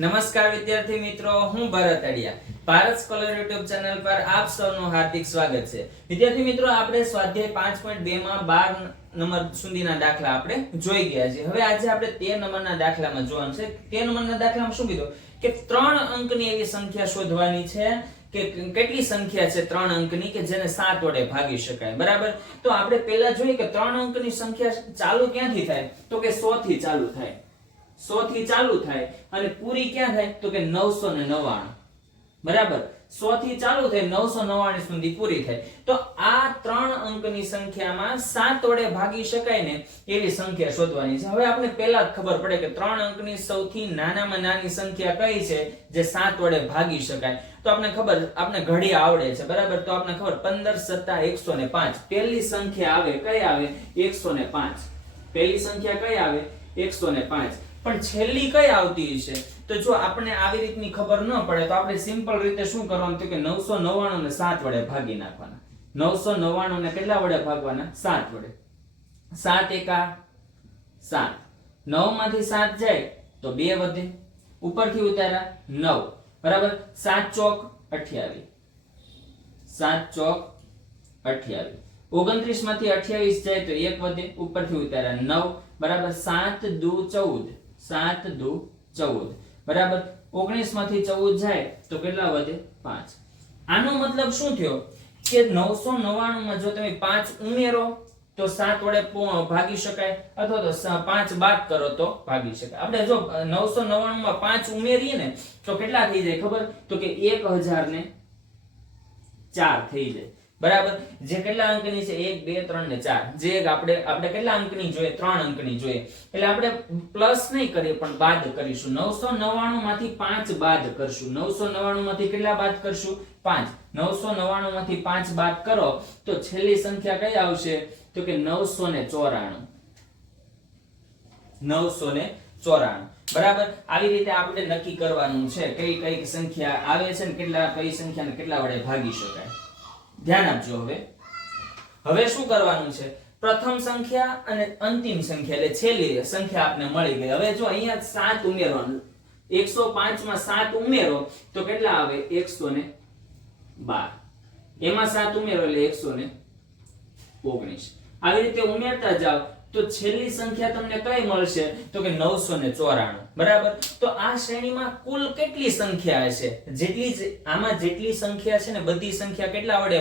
નમસ્કાર વિદ્યાર્થી મિત્રો, હું Bharat Adiya. Bharat scholar YouTube channel પર આપ સૌનું હાર્દિક સ્વાગત છે. વિદ્યાર્થી મિત્રો, આપણે સ્વાધ્યાય પાંચ પોઈન્ટ બે માં બાર નંબર સુધીના દાખલા આપણે જોઈ ગયા છે હવે આજે આપણે તેર નંબરના દાખલામાં જોવાનું છે. તેર નંબરના દાખલામાં શું કીધું? કે ત્રણ અંકની એવી સંખ્યા શોધવાની છે કે કેટલી સંખ્યા છે ત્રણ અંકની કે જેને સાત વડે ભાગી શકાય. બરાબર? તો આપણે પહેલા જોઈએ કે ત્રણ અંકની સંખ્યા ચાલુ ક્યાંથી થાય? તો કે સો થી ચાલુ થાય. સો થી ચાલુ થાય અને પૂરી ક્યાં થાય? તો કે નવસો ને નવ્વાણું. બરાબર? સો થી ચાલુ થાય, નવસો નવ્વાણું સુધી પૂરી થાય. તો આ ત્રણ અંકની સંખ્યામાં સાત વડે ભાગી શકાય ને એવી સંખ્યા શોધવાની છે. હવે આપણે પહેલા ખબર પડે કે ત્રણ અંકની સૌથી નાનામાં નાની સંખ્યા કઈ છે, જે સાત વડે ભાગી શકાય. તો આપણે ખબર આપણે ઘડી આવડે છે, બરાબર? તો આપણે ખબર, પંદર સત્તા એકસો ને પાંચ. પહેલી સંખ્યા આવે, કઈ આવે? એકસો ને પાંચ. પહેલી સંખ્યા કઈ આવે? એકસો ને પાંચ. પણ છેલ્લી કઈ આવતી હશે? તો જો આપણે આવી રીતની ખબર ન પડે, તો આપણે સિમ્પલ રીતે શું કરવાનું? કે નવસો નવ્વાણું ને સાત વડે ભાગી નાખવાના. નવસો નવ્વાણું ને કેટલા વડે ભાગવાના? સાત વડે. સાત એકા સાત. નવમાંથી સાત જાય તો બે વધે. ઉપરથી ઉતારા નવ. બરાબર? સાત ચોક અઠ્યાવીસ. સાત ચોક અઠ્યાવીસ. ઓગણત્રીસમાંથી અઠ્યાવીસ જાય તો એક વધે. ઉપરથી ઉતારા નવ. બરાબર? સાત દુ ચૌદ. સાત દુ ચૌદ. બરાબર? ઓગણીસમાંથી ચૌદ જાય તો કેટલા વધે? પાંચ. આનો મતલબ શું થયો? કે નવસો નવ્વાણું માં જો તમે પાંચ ઉમેરો, તો સાત વડે ભાગી શકાય. અથવા તો પાંચ બાદ કરો તો ભાગી શકાય. આપણે જો નવસો નવ્વાણું માં પાંચ ઉમેરીએ ને, તો કેટલા થઈ જાય ખબર? તો કે એક હજાર ને ચાર થઈ જાય. બરાબર? જે કેટલા અંકની છે? એક, બે, ત્રણ ને ચાર. જે એક આપણે આપણે કેટલા અંકની જોઈએ? ત્રણ અંકની જોઈએ. એટલે આપણે પ્લસ નહીં કરીએ, પણ બાદ કરીશું. નવસો નવ્વાણું માંથી પાંચ બાદ કરશું. નવસો નવ્વાણું માંથી કેટલા બાદ કરશું? પાંચ. નવસો નવ્વાણું માંથી પાંચ બાદ કરો, તો છેલ્લી સંખ્યા કઈ આવશે? તો કે નવસો ને ચોરાણું. નવસો ને ચોરાણું. બરાબર? આવી રીતે આપણે નક્કી કરવાનું છે. કઈ કઈ સંખ્યા આવે છે ને કેટલા, કઈ સંખ્યાને કેટલા વડે ભાગી શકાય? ધ્યાન આપજો હવે. હવે શું કરવાનું છે? પ્રથમ સંખ્યા અને અંતિમ સંખ્યા, એટલે છેલ્લી સંખ્યા આપને મળી ગઈ. હવે જો અહીંયા સાત ઉમેરવાનું એકસો માં સાત ઉમેરો, તો કેટલા આવે? એકસો ને બાર. એમાં સાત ઉમેરો એટલે એકસો ને ઓગણીસ. આવી રીતે ઉમેરતા જાઓ, તો છેલ્લી સંખ્યા તમને કઈ મળશે? તો કે નવસો ને ચોરાણું. બરાબર? તો આ શ્રેણીમાં કુલ કેટલી સંખ્યા હશે? જેટલી આમાં જેટલી સંખ્યા છે ને, બધી સંખ્યા કેટલા વડે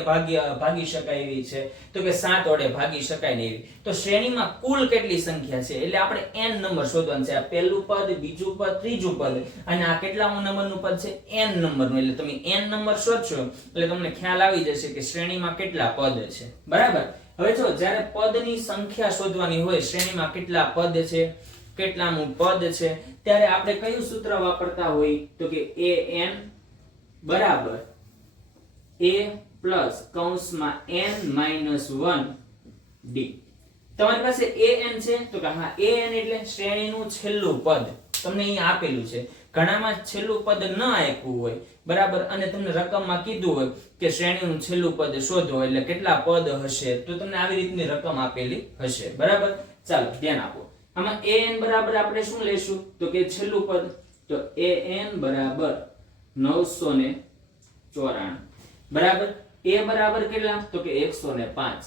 ભાગી શકાય એવી છે? તો કે સાત વડે ભાગી શકાય ને એવી. તો શ્રેણીમાં કુલ કેટલી સંખ્યા છે? એટલે આપણે n નંબર શોધવાનું છે. આ પહેલું પદ, બીજું પદ, ત્રીજું પદ. અને આ કેટલામું નંબરનું પદ છે? n નંબરનું. એટલે તમે n નંબર શોધશો, એટલે તમને ખ્યાલ આવી જશે કે શ્રેણીમાં કેટલા પદ છે. બરાબર? હવે જો જ્યારે પદની સંખ્યા શોધવાની હોય, શ્રેણીમાં કેટલા પદ છે? કેટલામું પદ છે, ત્યારે આપણે કયું સૂત્ર વાપરતા હોય, તો કે એ એન બરાબર એ પ્લસ કૌંસમાં એન માઇનસ વન ડી. તમારી પાસે એ એન છે, તો કે હા એન એટલે શ્રેણીનું છેલ્લું પદ. તમને અહીં આપેલું છે. ઘણામાં છેલ્લું પદ ન આપ્યું હોય, બરાબર? અને તમને રકમમાં કીધું હોય કે શ્રેણીનું છેલ્લું પદ શોધો, એટલે કેટલા પદ હશે? તો તમને આવી રીતની રકમ આપેલી હશે. બરાબર? ચાલો, ધ્યાન આપો. આમાં an બરાબર આપણે શું લેશું? તો કે છેલ્લું પદ. તો an બરાબર નવસો ને ચોરાણું. બરાબર? a બરાબર કેટલા? તો કે એકસો ને પાંચ.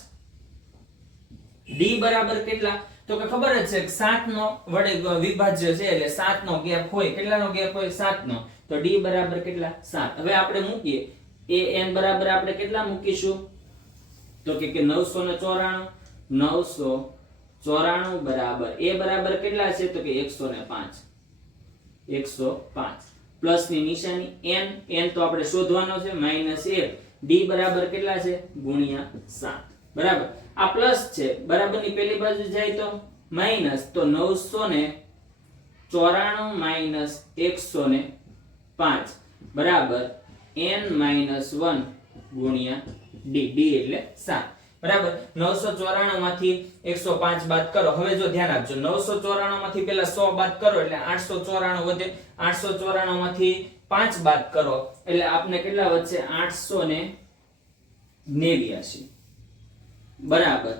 ડી બરાબર કેટલા? તો કે ખબર જ છે કે સાત નો વડે વિભાજ્ય છે, એટલે સાત નો ગેપ હોય. કેટલાનો ગેપ હોય? સાત નો તો ડી બરાબર કેટલા? સાત. હવે આપણે મૂકીએ. એ એન બરાબર આપણે કેટલા મૂકીશું? તો કે કે નવસો ને ચોરાણું બરાબર. એ બરાબર કેટલા છે તો કે એકસો ને પાંચ. એકસો પાંચ. પ્લસની નિશાની એન એન તો આપણે શોધવાનો છે માઇનસ એક. ડી બરાબર કેટલા છે? ગુણ્યા સાત. બરાબર. આ પ્લસ છે. બરાબરની પેલી બાજુ જાય તો માઇનસ તો નવસો ને ચોરાણું માઇનસ એકસો ને પાંચ. બરાબર. એન માઇનસ વન ગુણ્યા ડી ડી એટલે સાત. બરાબર? નવસો ચોરાણું માંથી એકસો પાંચ બાદ કરો. હવે જો ધ્યાન આપજો, નવસો ચોરાણું માંથી પેલા સો બાદ કરો એટલે આઠસો ચોરાણું વધે. આઠસો ચોરાણું માંથી પાંચ બાદ કરો એટલે આપને કેટલા વધશે? આઠસો ને નેવ્યાસી બરાબર?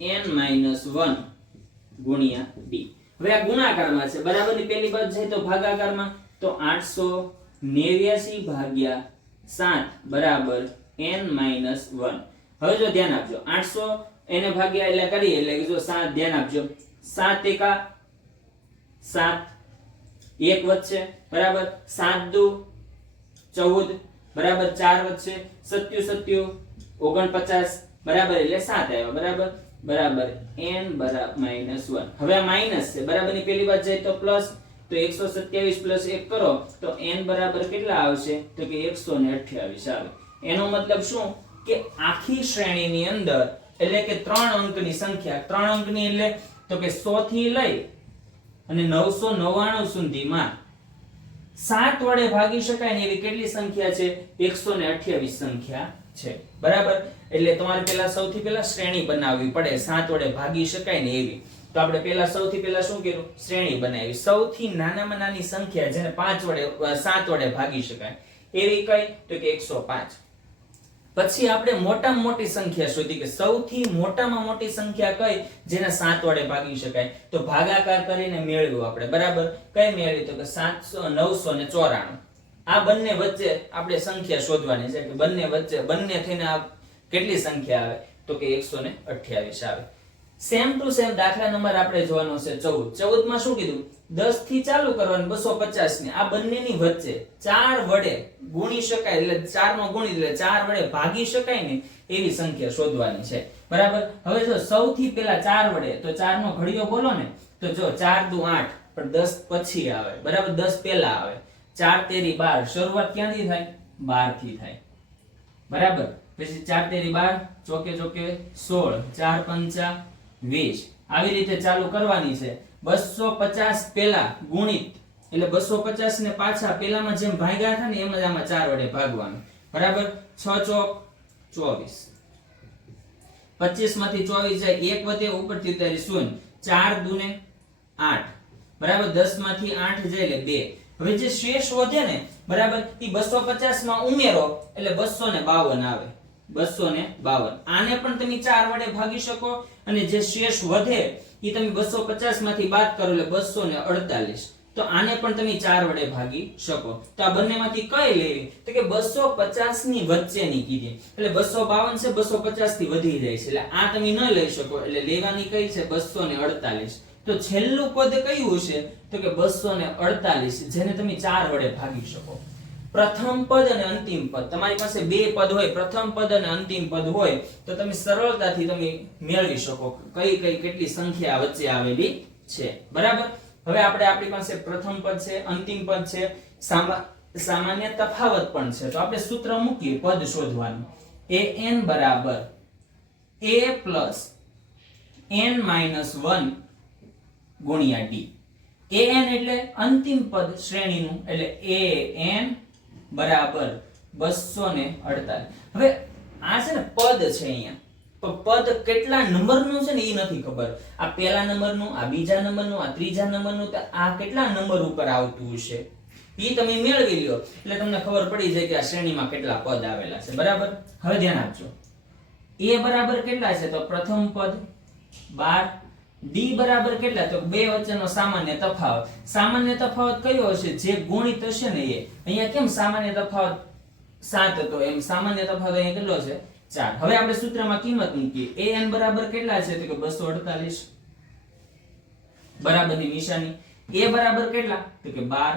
n માઇનસ વન ગુણ્યા ડી હવે આ ગુણાકારમાં છે. બરાબરની પહેલી બાજુ જાય તો ભાગાકારમાં? તો આઠસો નેવ્યાસી ભાગ્યા સાત. બરાબર? n minus one. હવે જો ધ્યાન આપજો. આઠસો એને ભાગ્યા એટલે કરીએ, એટલે કે જો સાત, ધ્યાન આપજો. સાત એકા સાત, એક વધશે, બરાબર? સાત દુ ચૌદ, બરાબર? ચાર વધશે. સત્યુ સત્યુ, ઓગણપચાસ, બરાબર? એટલે સાત આવ્યા, બરાબર? બરાબર. n બરાબર માઇનસ હવે આ માઇનસ છે, બરાબર? ની પેલી વાત જાય તો પ્લસ, તો એકસો સત્યાવીસ પ્લસ એક કરો, તો n બરાબર કેટલા આવશે? તો કે એકસો ને અઠ્યાવીસ આવે. એનો મતલબ શું? કે આખી શ્રેણીની અંદર, એટલે કે ત્રણ અંકની સંખ્યા, ત્રણ અંકની એટલે તો કે સો થી લઈ અને નવસો નવ્વાણું સુધીમાં. સાત વડે ભાગી શકાય એવી કેટલી સંખ્યા છે? એકસો ને અઠ્યાવીસ સંખ્યા છે. બરાબર? એટલે તમારે પેલા સૌથી પહેલા શ્રેણી બનાવવી પડે. સાત વડે ભાગી શકાય ને એવી. તો આપણે પેલા સૌથી પહેલા શું કર્યું? શ્રેણી બનાવી. સૌથી નાનામાં નાની સંખ્યા જેને પાંચ વડે સાત વડે ભાગી શકાય. એવી કઈ? તો કે એકસો પાંચ. પછી આપણે મોટામાં મોટી સંખ્યા શોધી કે સૌથી મોટામાં મોટી સંખ્યા કઈ? જેને સાત વડે ભાગી શકાય. તો ભાગાકાર કરીને મેળવ્યું આપણે, બરાબર? કઈ મેળવી? તો કે સાતસો, નવસો ને ચોરાણું. આ બંને વચ્ચે આપણે સંખ્યા શોધવાની છે કે બંને વચ્ચે, બંને થઈને આ કેટલી સંખ્યા આવે? તો કે એકસો ને અઠ્યાવીસ આવે. સેમ ટુ સેમ દાખલા નંબર આપણે જોવાનો છે ચૌદ. ચૌદમાં શું કીધું? દસથી ચાલુ કરવાનું બસો પચાસ ને આ બંનેની વચ્ચે ચાર વડે ગુણી શકાય એટલે ચાર નો ગુણી એટલે ચાર વડે ભાગી શકાય ને એવી સંખ્યા શોધવાની છે. બરાબર? હવે જો સૌથી પહેલા ચાર વડે, તો ચાર નો ઘડિયો બોલો ને, તો જો ચાર દુ આઠ, પણ દસ પછી આવે. બરાબર? દસ પહેલા આવે. ચાર તેરી બાર. શરૂઆત ક્યાંથી થાય? બારથી થાય. બરાબર? પછી ચાર તેરી બાર, ચોકે ચોકે સોળ. ચાર પંચા વીસ આવી રીતે ચાલુ કરવાની છે. બસો પચાસ પેલા ગુણિત, એટલે બસો પચાસ ને પાછા પેલામાં જેમ ભાગ્યા હતા ને એમ જ આમાં ચાર વડે ભાગવાનું. બરાબર? છ ચોક ચોવીસ. પચીસમાંથી ચોવીસ જાય, એક વધે ઉપરથી ઉતારી શૂન્ય, ચાર દુને આઠ. બરાબર? દસમાંથી આઠ જાય એટલે બે. હવે જે શેષ વધે ને, બરાબર એ બસો પચાસમાં ઉમેરો, એટલે બસો ને બાવન આવે. બસો ને બાવન. આને પણ તમે ચાર વડે ભાગી શકો અને જે શેષ વધે એ તમે બસો પચાસમાંથી બાદ કરો એટલે બસો ને અડતાલીસ. તો આને પણ તમે ચાર વડે ભાગી શકો. તો આ બંનેમાંથી કઈ લેવી? તો કે બસો પચાસની વચ્ચેની કીધી. એટલે બસો બાવન છે, બસો પચાસથી વધી જાય છે. એટલે આ તમે ન લઈ શકો. એટલે લેવાની કઈ છે? બસો ને અડતાલીસ. તો છેલ્લું પદ કયું છે તો કે બસો ને અડતાલીસ. જેને તમે ચાર વડે ભાગી શકો. પ્રથમ પદ અને અંતિમ પદ. તમારી પાસે બે પદ હોય, પ્રથમ પદ અને અંતિમ પદ હોય, તો તમે સરળતાથી તમે મેળવી શકો કઈ કઈ કેટલી સંખ્યા વચ્ચે આવેલી છે. બરાબર? હવે આપણે આપણી પાસે પ્રથમ પદ છે, અંતિમ પદ છે, સામા- સામાન્ય તફાવત પણ છે. તો આપણે સૂત્ર મૂકીએ, પદ શોધવાનું. એ એન બરાબર a plus n minus one ગુણ્યા ડી. an એટલે અંતિમ પદ શ્રેણીનું, એટલે an બરાબર બસો ને અડતાલીસ. હવે આ છે ને પદ છે અહીંયા. તો પદ કેટલા નંબરનું છે ને એ નથી ખબર. આ પહેલા નંબરનું, આ બીજા નંબરનું, આ ત્રીજા નંબરનું આ કેટલા નંબર ઉપર આવતું છે એ તમે મેળવી લ્યો. એટલે તમને ખબર પડી જાય કે આ શ્રેણીમાં કેટલા પદ આવેલા છે. બરાબર? હવે ધ્યાન આપજો. એ બરાબર કેટલા છે? તો પ્રથમ પદ બાર ડી બરાબર કેટલા? તો બે વચ્ચેનો સામાન્ય તફાવત. સામાન્ય તફાવત કયો હશે? જે ગુણિત હશે ને એ. અહીંયા કેમ સામાન્ય તફાવત 7 હતો? એમ સામાન્ય તફાવત અહીંયા કેટલો છે? 4 હવે આપણે સૂત્રમાં કિંમત મૂકીએ. an બરાબર કેટલા છે? તો કે બસો અડતાલીસ. બરાબરની નિશાની. a બરાબર કેટલા? તો કે બાર.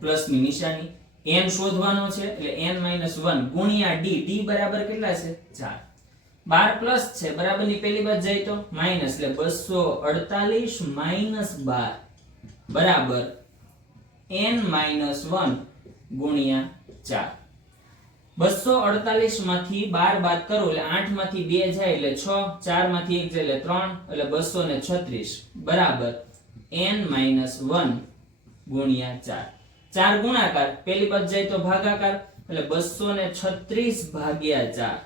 પ્લસની નિશાની. n શોધવાનો છે. એટલે n માઇનસ વન ગુણ્યા d. d બરાબર કેટલા છે? ચાર. બાર પ્લસ છે, બરાબરની પેલી બાજુ જાય તો માઇનસ, એટલે બસો અડતાલીસ માઇનસ બાર. બરાબર, એન માઇનસ વન ગુણ્યા ચાર. બસો અડતાલીસમાંથી બાર બાદ કરો, એટલે આઠમાંથી બે જાય, એટલે છ ચારમાંથી એક જાય, એટલે ત્રણ, એટલે બસો ને છત્રીસ. બરાબર, એન માઇનસ વન ગુણ્યા ચાર. ચાર ગુણાકાર પેલી બાજુ જાય તો ભાગાકાર, એટલે બસો ને છત્રીસ ભાગ્યા ચાર.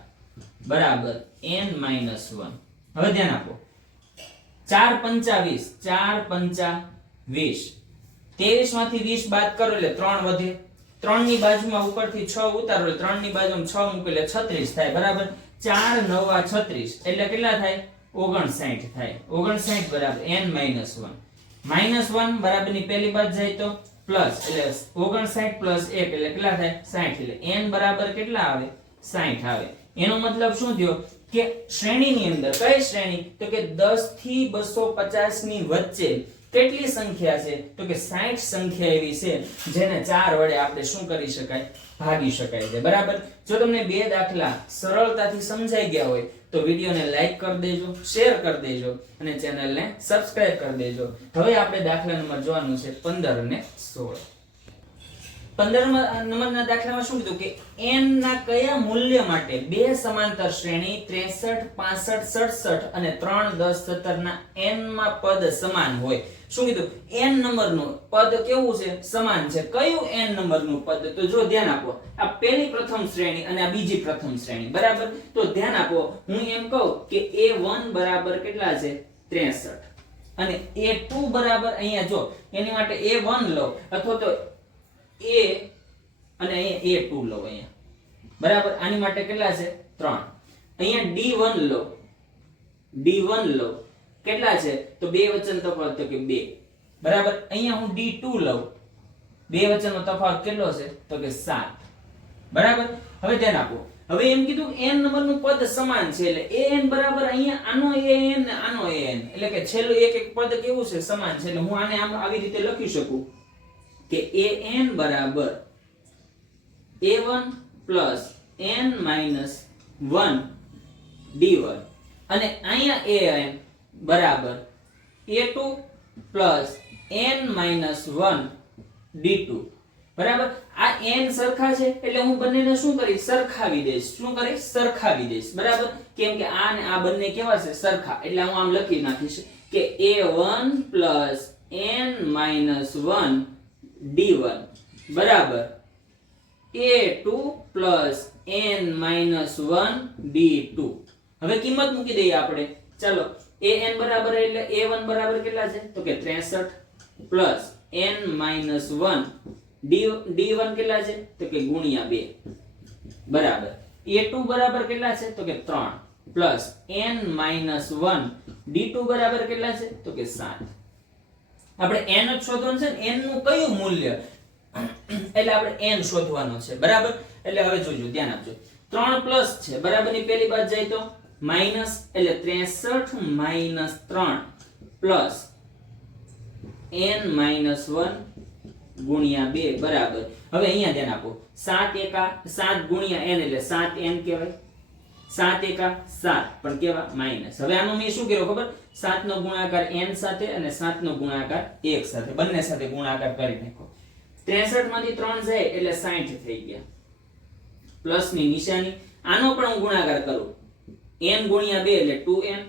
બરાબર n માઇનસ વન હવે ધ્યાન આપો. ચાર પંચા વીસ, ચાર પંચા વીસ. ત્રેવીસમાંથી વીસ બાદ કરો એટલે ત્રણ વધે. ત્રણની બાજુમાં ઉપરથી છ ઉતારો એટલે ત્રણની બાજુમાં છ મૂકો એટલે છત્રીસ થાય, બરાબર? ચાર, નવા છત્રીસ. એટલે કેટલા થાય? ઓગણસાઠ થાય. ઓગણસાઠ બરાબર n minus one minus one બરાબરની પહેલી બાજુ જાય તો પ્લસ એટલે ઓગણસાઠ પ્લસ એક, એટલે કેટલા થાય? સાઠ. એટલે એન બરાબર કેટલા આવે? સાઠ આવે. એનો મતલબ શું થયો કે શ્રેણીની અંદર, કઈ શ્રેણી? તો કે 10 થી 250 ની વચ્ચે કેટલી સંખ્યા છે? તો કે 60 સંખ્યા એવી છે, જેને 4 વડે આપણે શું કરી શકાય? ભાગી શકાય છે. બરાબર? જો તમને બે દાખલા સરળતાથી સમજાઈ ગયા હોય, તો વિડીયોને લાઈક કરી દેજો, શેર કરી દેજો, અને ચેનલને સબસ્ક્રાઇબ કરી દેજો. હવે આપણે દાખલા નંબર જોવાનું છે 15 અને 16 પંદર નંબરના દાખલામાં શું કીધું કે n ના કયા મૂલ્ય માટે બે સમાંતર શ્રેણી 63 65 67 અને 3 10 17 ના n માં પદ સમાન હોય? શું કીધું? n નંબરનું પદ કેવું છે? સમાન છે. કયું n નંબરનું પદ? તો જો ધ્યાન આપો, આ પહેલી પ્રથમ શ્રેણી અને આ બીજી પ્રથમ શ્રેણી, બરાબર? તો ધ્યાન આપો, હું એમ કહું કે a1 બરાબર કેટલા છે? 63 અને a2 બરાબર અહીંયા જો, એની માટે a1 લો, અથવા તો a અને અહીંયા એ ટુ લો અહીંયા. બરાબર? આની માટે કેટલા છે? ત્રણ. અહીંયા d1 લો ડી વન લો કેટલા છે? તો બે વચન તફાવત તો કે બે. બરાબર? અહીંયા હું ડી ટુ લઉં. બે વચનનો તફાવત કેટલો છે? તો કે સાત. બરાબર? હવે ધ્યાન આપો. હવે એમ કીધું n નંબરનું પદ સમાન છે એટલે an બરાબર અહીંયા આનો an ને આનો an એટલે કે છેલ્લું એક એક પદ કેવું છે? સમાન છે. એટલે હું આને આમ આવી રીતે લખી શકું. કે an બરાબર a1 plus N minus 1 d1 અને અહીંયા an બરાબર a2 plus N minus 1 d2 બરાબર? આ એન સરખા છે? એટલે હું બંનેને શું કરીશ? સરખાવી દઈશ. શું કરીશ? સરખાવી દઈશ. બરાબર? કેમ કે આ ને આ બંને કેવા છે? સરખા. એટલે હું આમ લખી નાખીશ કે a one plus n minus 1 d1 બરાબર. A2 plus N minus 1 d2 હવે કિંમત મૂકી દઈએ આપણે. ચાલો an બરાબર એટલે a1 બરાબર કેટલા છે? તો કે 63 plus n minus one d d one કેટલા છે? તો કે ગુણ્યા બે. બરાબર. એ ટુ બરાબર કેટલા છે? તો કે ત્રણ. પ્લસ એન માઇનસ 1 d2 બરાબર કેટલા છે? તો કે 7 આપણે n જ શોધવાનું છે ને n નું કયું મૂલ્ય? એટલે આપણે n શોધવાનો છે, બરાબર? એટલે હવે જોજો, ધ્યાન આપજો. 3 પ્લસ છે બરાબરની પહેલી બાજુ જાય તો? માઇનસ, એટલે 63 માઇનસ 3 પ્લસ n માઇનસ 1 ગુણ્યા 2 બરાબર. હવે અહીંયા ધ્યાન આપો. 7 એકા 7 ગુણ્યા n, એટલે 7n કહેવાય. સાત એકા સાત. પણ કેવા? માઇનસ હવે આનો મેં શું કર્યો ખબર? સાત નો ગુણાકાર એન સાથે અને સાત નો ગુણાકાર એક સાથે. બંને સાથે ગુણાકાર કરી નાખો ત્રેસઠમાંથી ત્રણ જાય એટલે સાઠ થઈ ગયા. પ્લસની નિશાની. આનો પણ હું ગુણાકાર કરું. એન ગુણ્યા બે એટલે ટુ એન.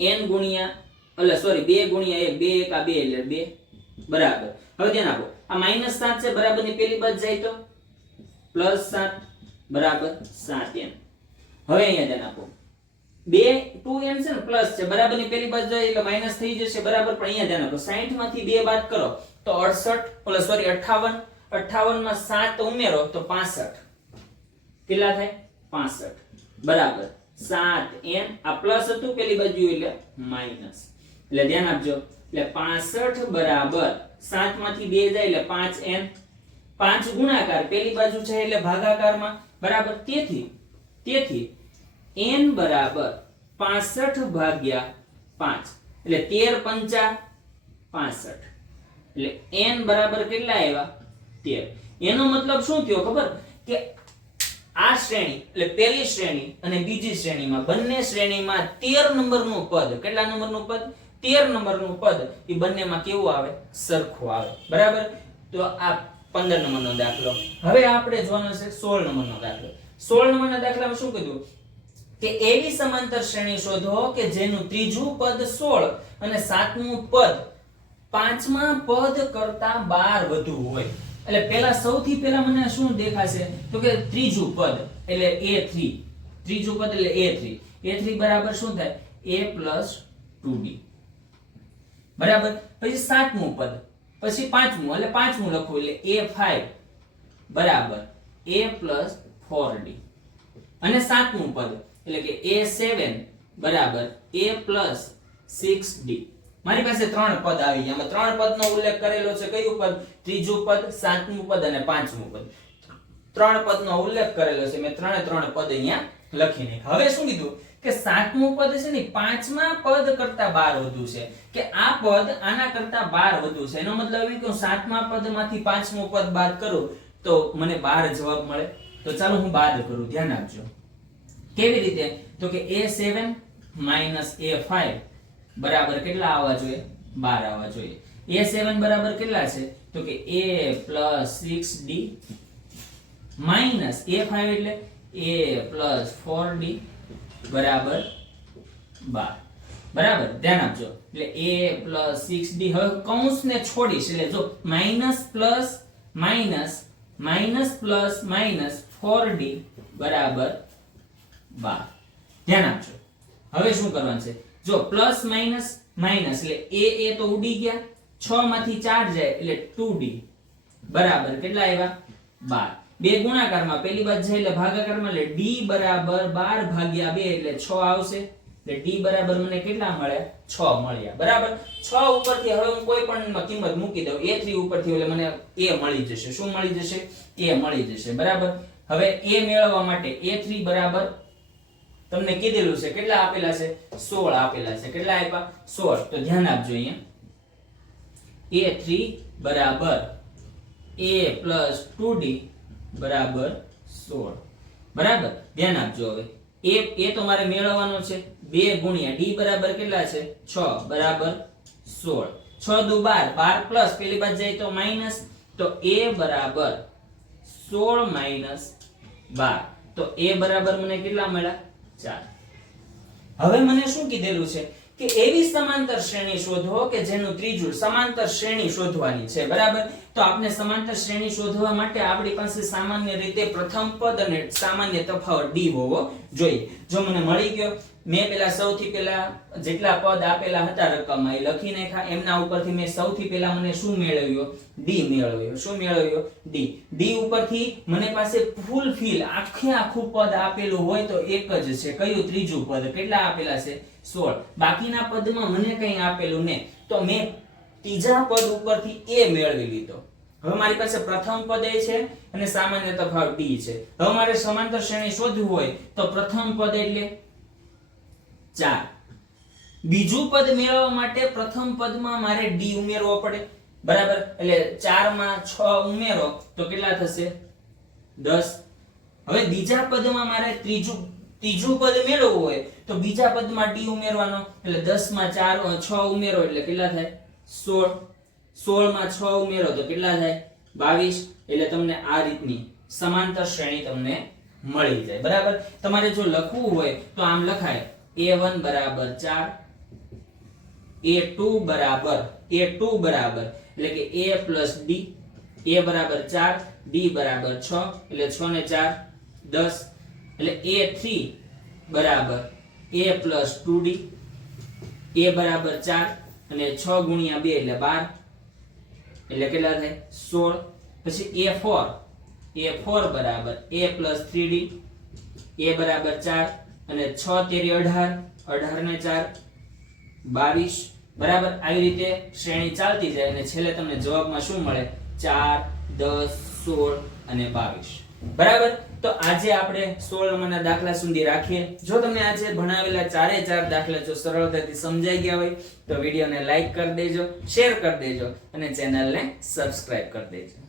એન ગુણ્યા, એટલે સોરી બે ગુણ્યા એક. બે એકા બે એટલે બે. બરાબર. હવે ધ્યાન આપો. આ માઇનસ સાત છે બરાબરની પેલી બાજુ જાય તો? પ્લસ સાત, બરાબર સાત n હવે અહીંયા ધ્યાન આપો. બે ટુ એમ છે ને પ્લસ છે. બરાબરની પેલી બાજુ એટલે માઇનસ થઈ જશે, બરાબર. પણ અહીંયા ધ્યાન આપો. 60 માંથી બે બાદ કરો, તો 68 ઓલા સોરી 58 58 માં સાત ઉમેરો, તો 65 કેટલા થાય? 65 બરાબર. સાત એમ આ પ્લસ હતું પેલી બાજુ એટલે માઇનસ એટલે ધ્યાન આપજો. એટલે 65 બરાબર. સાતમાંથી બે જાય એટલે પાંચ એમ પાંચ ગુણાકાર પેલી બાજુ છે એટલે ભાગાકારમાં. બરાબર. તેથી તેથી n બરાબર 65 ભાગ્યા પાંચ. એટલે તેર પંચા 65 એટલે એન બરાબર કેટલા આવ્યા? તેર. એનો મતલબ શું થયો ખબર? કે આ શ્રેણી, એટલે પહેલી શ્રેણી અને બીજી શ્રેણીમાં, બંને શ્રેણીમાં તેર નંબરનું પદ. કેટલા નંબરનું પદ? તેર નંબરનું પદ. એ બંનેમાં કેવું આવે? સરખું આવે. બરાબર? તો આ 15 નંબરનો દાખલો. હવે આપણે જોવાનો છે સોળ નંબરનો દાખલો. સોળ નંબરના દાખલામાં શું કીધું? કે એવી સમાંતર શ્રેણી શોધો કે જેનું ત્રીજું પદ 16 અને સાતમું પદ પાંચમા પદ કરતા 12 વધુ હોય. એટલે પહેલા સૌથી પહેલા મને શું દેખાશે? તો કે ત્રીજું પદ, એટલે a3 ત્રીજું પદ એટલે a3 a3 બરાબર શું થાય? a 2b બરાબર? પછી સાતમું પદ, પછી પાંચમું, એટલે પાંચમું લખવું એટલે a5 બરાબર? a 4d અને સાતમું પદ એટલે કે a7 બરાબર a 6d મારી પાસે ત્રણ પદ આવી ગયા. અમે ત્રણ પદનો ઉલ્લેખ કરેલો છે કયું પદ? ત્રીજું પદ, સાતમું પદ અને પાંચમું પદ. ત્રણ પદનો ઉલ્લેખ કરેલો છે. મેં ત્રણે ત્રણ પદ અહીંયા લખી નાખ્યા. હવે શું કીધું? કે સાતમું પદ છે ને, પાંચમા પદ કરતા બાર વધુ છે. કે આ પદ આના કરતા બાર વધુ છે. એનો મતલબ એ કે હું સાતમા પદમાંથી પાંચમું પદ બાદ કરું તો મને બાર જવાબ મળે. તો ચાલો હું બાદ કરું. ધ્યાન આપજો. કેવી રીતે? તો કે a7 માઇનસ a5 બરાબર કેટલા આવવા જોઈએ? બાર આવવા જોઈએ. A7 બરાબર કેટલા છે? તો કે a plus six d minus a5 એટલે a પ્લસ ફોર ડી બરાબર બાર. બરાબર? ધ્યાન આપજો. એટલે a પ્લસ સિક્સ ડી હવે કૌંસને છોડીશ. એટલે જો minus plus minus minus plus minus four d બરાબર બાર. ધ્યાન આપજો. હવે શું કરવાનું છે? જો પ્લસ માઇનસ માઇનસ એટલે એ એ તો ઉડી ગયા. છ માંથી ચાર જાય એટલે ટુ ડી બરાબર. કેટલા આવ્યા? બાર. બે ગુણાકારમાં પેલી બાજુ જાય એટલે ભાગાકારમાં એટલે ડી બરાબર બાર ભાગ્યા બે એટલે છ આવશે. એટલે ડી બરાબર મને કેટલા મળ્યા? છ મળ્યા. બરાબર? છ ઉપરથી હવે હું કોઈ પણ કિંમત મૂકી દઉં. એ થ્રી ઉપરથી એટલે મને એ મળી જશે. શું મળી જશે? એ મળી જશે. બરાબર? હવે એ મેળવવા માટે એ થ્રી બરાબર તમને કીધેલું છે, કેટલા આપેલા છે? સોળ આપેલા છે. કેટલા આપ્યા? સોળ. તો ધ્યાન આપજો અહીંયા. A3 બરાબર a 2d બરાબર સોળ. બરાબર? ધ્યાન આપજો હવે. એ એ તો મારે મેળવવાનો છે. બે ગુણ્યા ડી બરાબર કેટલા છે? છ. બરાબર સોળ. છ દુ બાર. બાર પ્લસ પેલી બાજુ જાય તો માઇનસ તો એ બરાબર સોળ માઇનસ બાર. તો એ બરાબર મને કેટલા મળ્યા? હવે મને શું કીધેલું છે કે એવી સમાંતર શ્રેણી શોધો કે જેનું ત્રીજું સમાંતર શ્રેણી શોધવાની છે, બરાબર? તો આપણે સમાંતર શ્રેણી શોધવા માટે આપણી પાસે સામાન્ય રીતે પ્રથમ પદ અને સામાન્ય તફાવત ડી હોવો જોઈએ. જો મને મળી ગયો મેં પેલા સૌથી પેલા જેટલા પદ આપેલા હતા રકમમાં, એ લખી નાખ્યા. એમના ઉપરથી મેં સૌથી પેલા મને શું મેળવ્યો? ડી મેળવ્યો. શું મેળવ્યો? ડી ડી ઉપરથી મને પાસે ફૂલ ફિલ આખે આખું પદ આપેલું હોય તો એક જ છે. કયું? ત્રીજું પદ. કેટલા આપેલા છે? સોળ. બાકીના પદમાં મને કંઈ આપેલું ને, તો મેં ત્રીજા પદ ઉપરથી એ મેળવી લીધો. હવે મારી પાસે પ્રથમ પદ એ છે અને સામાન્ય તફાવત ડી છે. હવે મારે સમાંતર શ્રેણી શોધવું હોય તો પ્રથમ પદ એટલે? ચાર બીજું પદ મેળવવા માટે પ્રથમ પદમાં મારે ડી ઉમેરવો પડે. બરાબર? એટલે ચારમાં છ ઉમેરો, તો કેટલા થશે? દસ. હવે બીજા પદમાં મારે ત્રીજું ત્રીજું પદ મેળવવું હોય, તો બીજા પદમાં ડી ઉમેરવાનો. એટલે દસમાં ચાર છ ઉમેરો, એટલે કેટલા થાય? સોળ. સોળમાં છ ઉમેરો, તો કેટલા થાય? બાવીસ. એટલે તમને આ રીતની સમાંતર શ્રેણી તમને મળી જાય. બરાબર? તમારે જો લખવું હોય, તો આમ લખાય. A1 બરાબર 4 a2 બરાબર a2 બરાબર. એટલે કે a પ્લસ ડી એ બરાબર ચાર ડી બરાબર છ, એટલે છ ને ચાર, દસ. એટલે એ થ્રી બરાબર a plus two d a બરાબર ચાર, અને છ ગુણ્યા બે એટલે બાર. એટલે કેટલા થાય? સોળ. પછી a4 a4 બરાબર a plus three d a બરાબર 4 અને છ તેરી 18 18 ને 4 22 બરાબર? આવી રીતે શ્રેણી ચાલતી જાય અને છેલ્લે તમને જવાબમાં શું મળે? ચાર, દસ, સોળ અને 22 બરાબર? તો આજે આપણે સોળ નંબરના દાખલા સુધી રાખીએ. જો તમને આજે ભણાવેલા ચારે ચાર દાખલા જો સરળતાથી સમજાઈ ગયા હોય, તો વિડીયોને લાઈક કરી દેજો, શેર કરી દેજો અને ચેનલને સબસ્ક્રાઇબ કરી દેજો.